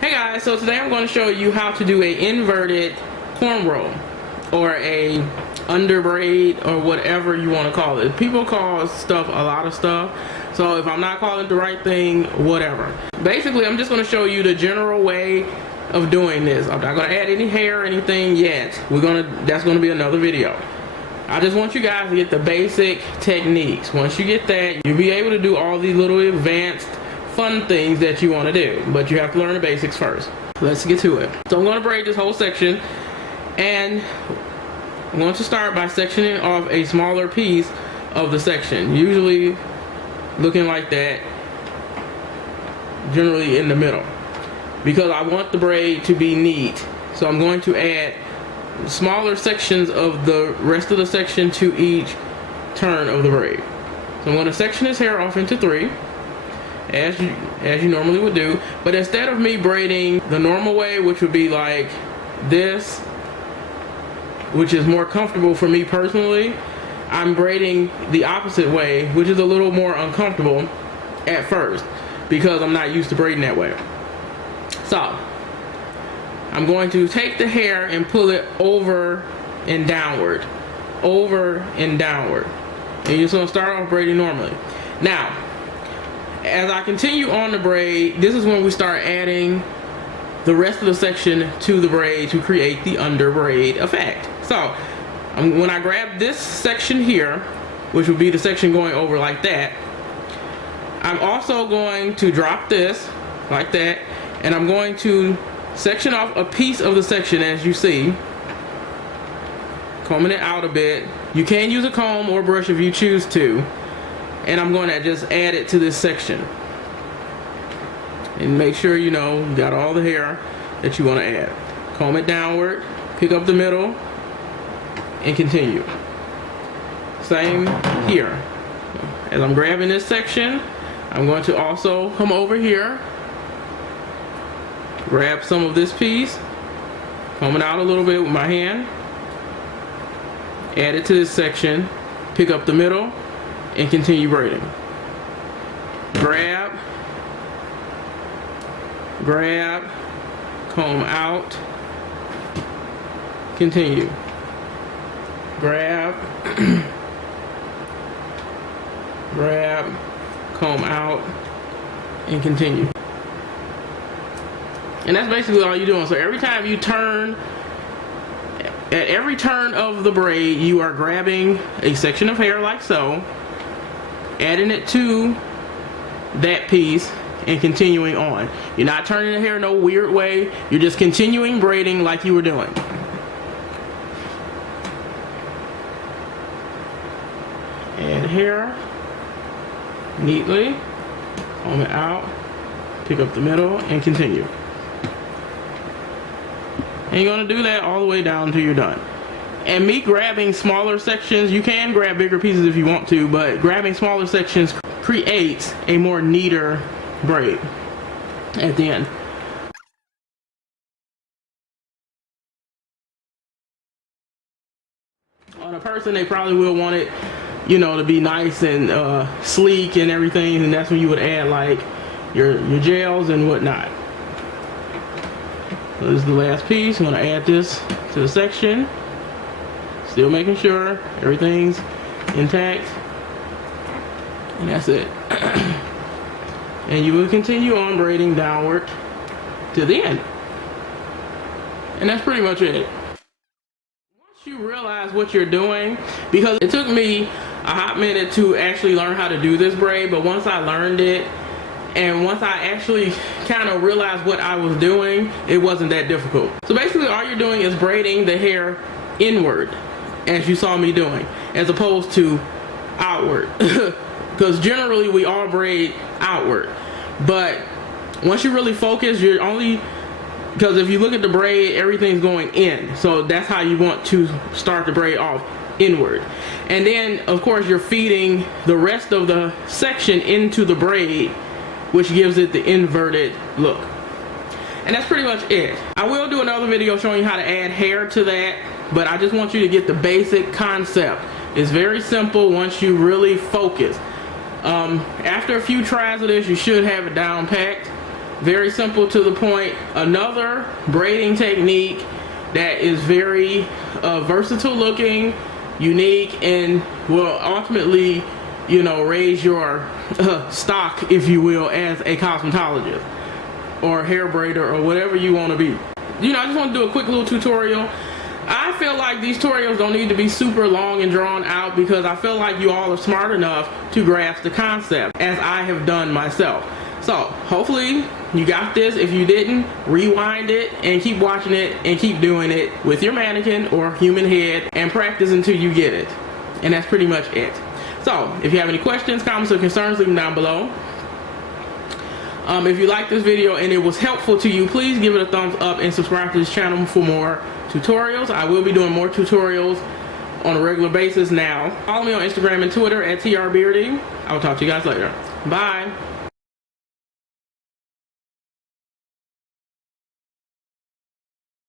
Hey guys, so today I'm going to show you how to do a inverted cornrow or a underbraid or whatever you want to call it. People call stuff a lot of stuff, so if I'm not calling it the right thing, whatever. Basically, I'm just going to show you the general way of doing this. I'm not going to add any hair or anything yet. That's going to be another video. I just want you guys to get the basic techniques. Once you get that, you'll be able to do all these little advanced fun things that you want to do, but you have to learn the basics first. Let's get to it. So I'm going to braid this whole section, and I'm going to start by sectioning off a smaller piece of the section, usually looking like that, generally in the middle, because I want the braid to be neat. So I'm going to add smaller sections of the rest of the section to each turn of the braid. So I'm going to section this hair off into 3 as you normally would do, but instead of me braiding the normal way, which would be like this, which is more comfortable for me personally, I'm braiding the opposite way, which is a little more uncomfortable at first because I'm not used to braiding that way. So I'm going to take the hair and pull it over and downward, over and downward, and you're just going to start off braiding normally. Now as I continue on the braid, this is when we start adding the rest of the section to the braid to create the under braid effect. So when I grab this section here, which would be the section going over like that, I'm also going to drop this like that, and I'm going to section off a piece of the section, as you see, combing it out a bit. You can use a comb or brush if you choose to, and I'm going to just add it to this section and make sure you got all the hair that you want to add. Comb it downward, pick up the middle, and continue. Same here. As I'm grabbing this section, I'm going to also come over here, grab some of this piece, comb it out a little bit with my hand, add it to this section, pick up the middle, and continue braiding. Grab, comb out, continue. Grab, comb out, and continue. And that's basically all you're doing. So every time you turn, at every turn of the braid, you are grabbing a section of hair like so, adding it to that piece, and continuing on. You're not turning the hair no weird way. You're just continuing braiding like you were doing. Add hair neatly, comb it out, pick up the middle, and continue. And you're going to do that all the way down until you're done. And me grabbing smaller sections, you can grab bigger pieces if you want to, but grabbing smaller sections creates a more neater braid at the end. On a person, they probably will want it, to be nice and sleek and everything, and that's when you would add like your gels and whatnot. So this is the last piece. I'm going to add this to the section. Still making sure everything's intact. And that's it. And you will continue on braiding downward to the end. And that's pretty much it. Once you realize what you're doing, because it took me a hot minute to actually learn how to do this braid, but once I learned it, and once I actually kind of realized what I was doing, it wasn't that difficult. So basically all you're doing is braiding the hair inward, as you saw me doing, as opposed to outward. Because generally we all braid outward. But once you really focus, you're only, because if you look at the braid, everything's going in. So that's how you want to start the braid off, inward. And then of course you're feeding the rest of the section into the braid, which gives it the inverted look. And that's pretty much it. I will do another video showing you how to add hair to that, but I just want you to get the basic concept. It's very simple once you really focus. After a few tries of this, you should have it down packed. Very simple to the point. Another braiding technique that is very versatile looking, unique, and will ultimately, you know, raise your stock, if you will, as a cosmetologist or hair braider or whatever you want to be. You know, I just want to do a quick little tutorial. I feel like these tutorials don't need to be super long and drawn out because I feel like you all are smart enough to grasp the concept, as I have done myself. So hopefully you got this. If you didn't, rewind it and keep watching it and keep doing it with your mannequin or human head and practice until you get it. And that's pretty much it. So if you have any questions, comments, or concerns, leave them down below. If you like this video and it was helpful to you, please give it a thumbs up and subscribe to this channel for more tutorials. I will be doing more tutorials on a regular basis now. Follow me on Instagram and Twitter at trbeardeeEATS. I will talk to you guys later. Bye.